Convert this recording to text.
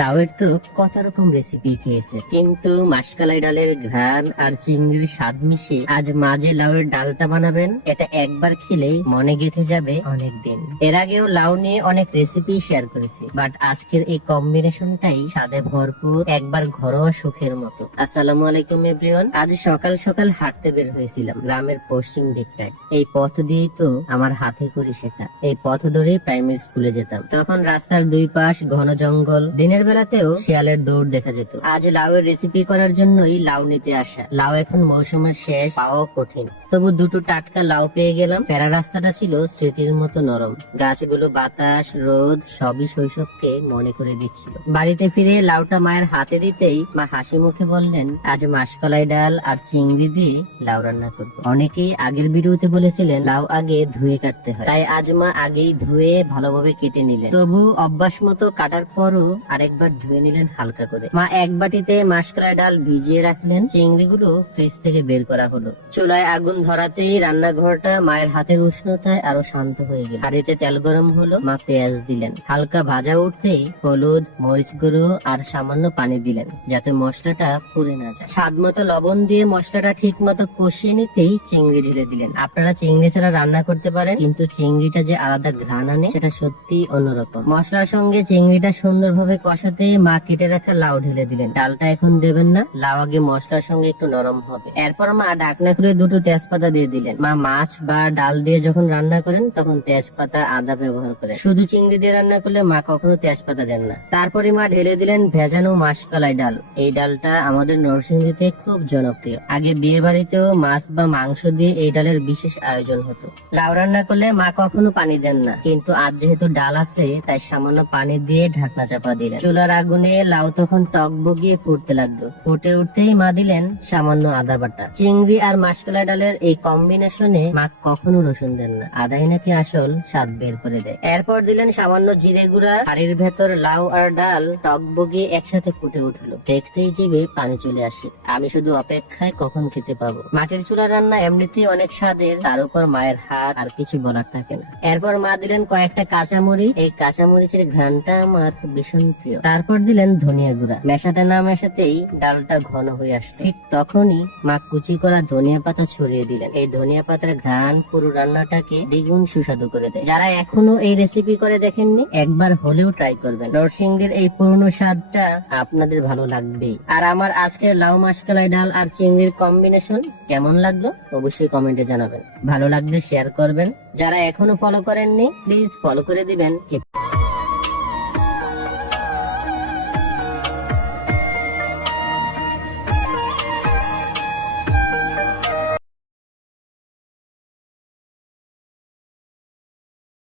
লাউয়ের তো কত রকম রেসিপি খেয়েছে, কিন্তু মাসকালাই ডালের ঘ্রাণ আর চিংড়ির স্বাদ মিশে আজ মাঝে লাউয়ের ডালটা বানাবেন, এটা একবার খেলেই মনে গেঁথে যাবে অনেক দিন। এর আগেও লাউ নিয়ে অনেক রেসিপি শেয়ার করেছি, বাট আজকের এই কম্বিনেশনটাই স্বাদে ভরপুর, একবার ঘরোয়া সুখের মতো। আসসালামু আলাইকুম এভরিওয়ান। আজ সকাল সকাল হাঁটতে বের হয়েছিলাম গ্রামের পশ্চিম দিকটায়। এই পথ দিয়েই তো আমার হাতে করি শেখা। এই পথ ধরেই প্রাইমারি স্কুলে যেতাম। তখন রাস্তার দুই পাশ ঘন জঙ্গল, দিনের বেলাতেও শিয়ালের দৌড় দেখা যেত। আজ লাউয়ের রেসিপি করার জন্যই লাউ নিতে আসা। লাউ এখন মৌসুমের শেষ, পাওয়া কঠিন, তবু দুটো টাটকা লাউ পেয়ে গেলাম। ফেরা রাস্তাটা ছিল স্মৃতির মতো নরম, গাছগুলো, বাতাস, রোদ সবই শৈশবকে মনে করে দিচ্ছিল। বাড়িতে ফিরে লাউটা মায়ের হাতে দিতেই মা হাসি মুখে বললেন, আজ মাসকলাই ডাল আর চিংড়ি দিয়ে লাউ রান্না করবো। অনেকেই আগের ভিডিওতে বলেছিলেন লাউ আগে ধুয়ে কাটতে হয়, তাই আজ মা আগেই ধুয়ে ভালোভাবে কেটে নিলেন। তবু অভ্যাস মতো কাটার পরও আরেকবার ধুয়ে নিলেন হালকা করে। মা এক বাটিতে মাসকলাই ডাল ভিজিয়ে রাখলেন, চিংড়িগুলো ফ্রিজ থেকে বের করা হলো। চুলায় আগুন ধরাতেই রান্নাঘরটা মায়ের হাতের উষ্ণতায় আরো শান্ত হয়ে গেল। হাঁড়িতে তেল গরম হলো, মা পেঁয়াজ দিলেন। হালকা ভাজা উঠতেই হলুদ, মরিচ গুঁড়ো আর সামান্য পানি দিলেন, যাতে মশলাটা পুড়ে না যায়। স্বাদ মতো লবণ দিয়ে মশলাটা ঠিক মতো কষিয়ে নিতেই চিংড়ি ঢেলে দিলেন। আপনারা চিংড়ি ছাড়া রান্না করতে পারেন, কিন্তু চিংড়িটা যে আলাদা ঘ্রাণ আনে সেটা সত্যি অন্যরকম। মশলার সঙ্গে চিংড়িটা সুন্দরভাবে কষাতে মা কেটে রাখা লাউ ঢেলে দিলেন। ডালটা এখন দেবেন না, লাউ আগে মশলার সঙ্গে একটু নরম হবে। এরপর মা ঢাকনা খুলে দুটো তেজপাতা দিয়ে দিলেন। মা মাছ বা ডাল দিয়ে যখন রান্না করেন তখন তেজপাতা, আদা ব্যবহার করেন। শুধু চিংড়ি দিয়ে রান্না করলে মা কখনো তেজপাতা দেন না। তারপরে মা ঢেলে দিলেন ভেজানো মাসকলাই ডাল। এই ডালটা আমাদের নরসিংদীতে খুব জনপ্রিয়। আগে বিয়ে বাড়িতেও মাছ বা মাংস দিয়ে এই ডালের বিশেষ আয়োজন হতো। লাউ রান্না করলে মা কখনো পানি দেন না, কিন্তু আজ যেহেতু ডাল আছে তাই সামান্য পানি দিয়ে ঢাকনা চাপা দিলেন। চুলার আগুনে লাউ তখন টক বগিয়ে ফুটতে লাগলো। ফুটে উঠতেই মা দিলেন সামান্য আদা বাটা। চিংড়ি আর মাসকলাই ডালের এই কম্বিনেশনে মা কখনো রসুন দেন না, আদাই নাকি আসল স্বাদ বের করে দেয়। এরপর দিলেন সামান্য জিরে গুঁড়া। হাড়ির ভেতর লাউ আর ডাল টক বগিয়ে একসাথে ফুটে উঠলো। দেখতেই জিভে পানি চলে আসে। আমি শুধু অপেক্ষায় কখন খেতে পাবো। মাটির চুলার রান্না এমনিতেই অনেক স্বাদের, তার উপর মায়ের হাত, আর কিছু বলার থাকে না। এরপর মা দিলেন কয়েকটা কাঁচামরিচ। এই কাঁচামরিচের ঘ্রাণটা আমার ভীষণ প্রিয়। তারপর দিলেন ধনিয়া গুঁড়া। মেশাতে না মেশাতেই ডালটা ঘন হয়ে আসলো। ঠিক তখনই মা কুচি করা ধনিয়া পাতা ছড়িয়ে দিলেন। এই ধনিয়া পাতার ঘ্রাণ পুরো রান্নাটাকে দ্বিগুণ সুস্বাদু করে দেয়। যারা এখনো এই রেসিপি করে দেখেননি, একবার হলেও ট্রাই করবেন। নরসিংদীর এই পুরনো স্বাদটা আপনাদের ভালো লাগবেই। আর আমার আজকের লাউ মাসকলাই ডাল আর চিংড়ির কম্বিনেশন কেমন লাগলো অবশ্যই কমেন্টে জানাবেন। ভালো লাগলে শেয়ার করবেন। যারা এখনো ফলো করেননি প্লিজ ফলো করে দিবেন।